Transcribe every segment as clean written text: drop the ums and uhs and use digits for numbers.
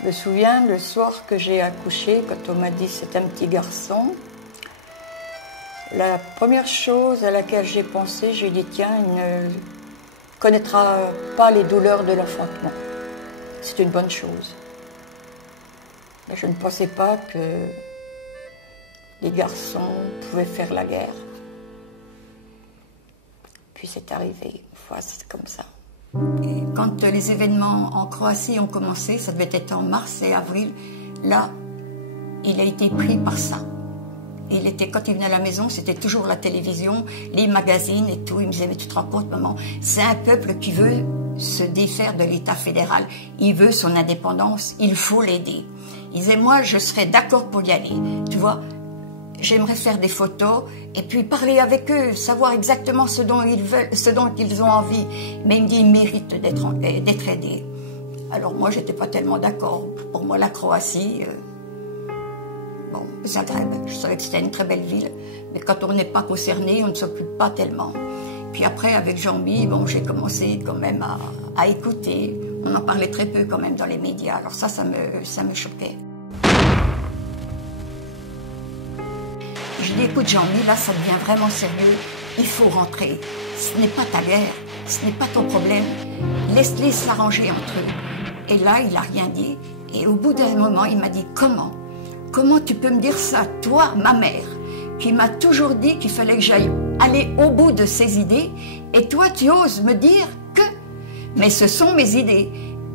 Je me souviens, le soir que j'ai accouché, quand on m'a dit c'est un petit garçon, la première chose à laquelle j'ai pensé, j'ai dit tiens, il ne connaîtra pas les douleurs de l'enfantement. C'est une bonne chose. Mais je ne pensais pas que les garçons pouvaient faire la guerre. Puis c'est arrivé, une fois, c'est comme ça. Et quand les événements en Croatie ont commencé, ça devait être en mars et avril, là, il a été pris par ça. Quand il venait à la maison, c'était toujours la télévision, les magazines et tout. Il me disait, mais tu te rends compte, maman, c'est un peuple qui veut se défaire de l'État fédéral. Il veut son indépendance, il faut l'aider. Il disait, moi, je serais d'accord pour y aller. Tu vois, j'aimerais faire des photos et puis parler avec eux, savoir exactement ce dont ils veulent, ce dont ils ont envie. Mais il me dit, ils méritent d'être aidés. Alors moi, j'étais pas tellement d'accord. Pour moi, la Croatie... Bon, Zagreb, je savais que c'était une très belle ville, mais quand on n'est pas concerné, on ne s'occupe pas tellement. Puis après, avec Jean-Mi, bon, j'ai commencé quand même à écouter. On en parlait très peu quand même dans les médias, alors ça me choquait. Je dis, écoute Jean-Mi, là ça devient vraiment sérieux, il faut rentrer. Ce n'est pas ta guerre, ce n'est pas ton problème, laisse-les s'arranger entre eux. Et là, il n'a rien dit, et au bout d'un moment, il m'a dit, Comment tu peux me dire ça, toi, ma mère, qui m'a toujours dit qu'il fallait que j'aille aller au bout de ces idées, et toi, tu oses me dire que... Mais ce sont mes idées,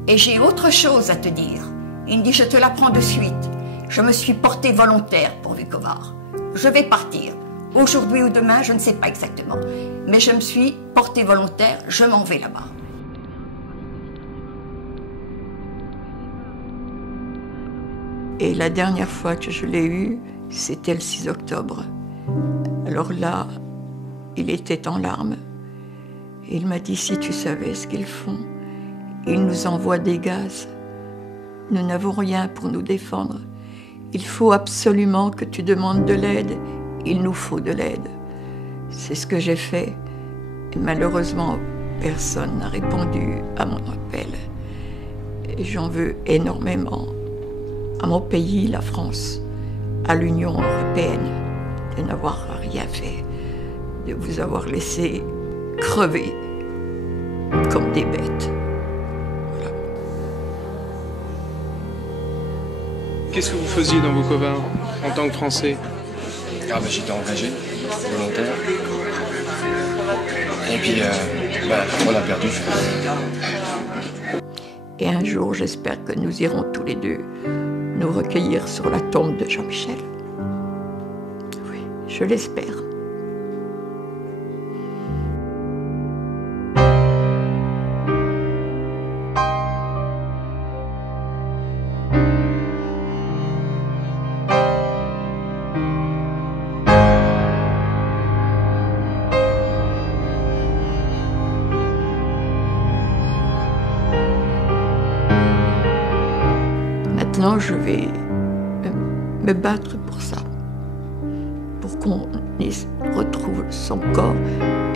et j'ai autre chose à te dire. Il me dit, je te l'apprends de suite. Je me suis portée volontaire pour Vukovar. Je vais partir. Aujourd'hui ou demain, je ne sais pas exactement. Mais je me suis portée volontaire, je m'en vais là-bas. Et la dernière fois que je l'ai eu, c'était le 6 octobre. Alors là, il était en larmes. Il m'a dit, si tu savais ce qu'ils font, ils nous envoient des gaz. Nous n'avons rien pour nous défendre. Il faut absolument que tu demandes de l'aide. Il nous faut de l'aide. C'est ce que j'ai fait. Et malheureusement, personne n'a répondu à mon appel. Et j'en veux énormément à mon pays, la France, à l'Union européenne, de n'avoir rien fait, de vous avoir laissé crever comme des bêtes. Voilà. Qu'est-ce que vous faisiez dans Vukovar en tant que Français? J'étais engagé, volontaire. Et puis, on l'a perdu. Et un jour, j'espère que nous irons tous les deux nous recueillir sur la tombe de Jean-Michel. Oui, je l'espère. Maintenant, je vais me battre pour ça, pour qu'on retrouve son corps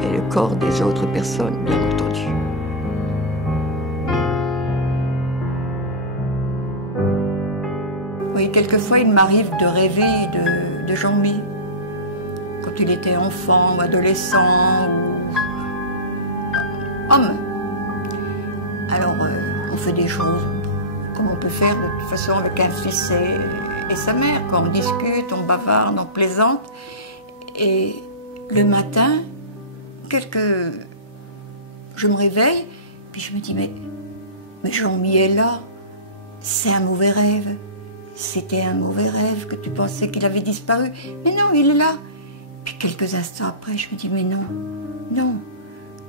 et le corps des autres personnes, bien entendu. Oui, quelquefois, il m'arrive de rêver de Jean-Mi, quand il était enfant ou adolescent ou homme. Alors, on fait des choses comme on peut faire de toute façon avec un fils et sa mère, quand on discute, on bavarde, on plaisante. Et le matin, je me réveille, puis je me dis, mais Jean-Mi est là, c'est un mauvais rêve. C'était un mauvais rêve que tu pensais qu'il avait disparu. Mais non, il est là. Puis quelques instants après, je me dis, mais non,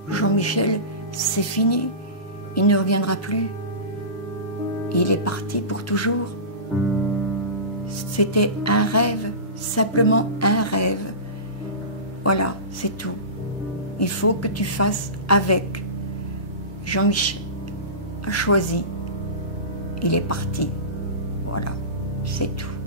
Jean-Michel, c'est fini, il ne reviendra plus. Il est parti pour toujours. C'était un rêve, simplement un rêve. Voilà, c'est tout. Il faut que tu fasses avec. Jean-Michel a choisi. Il est parti. Voilà, c'est tout.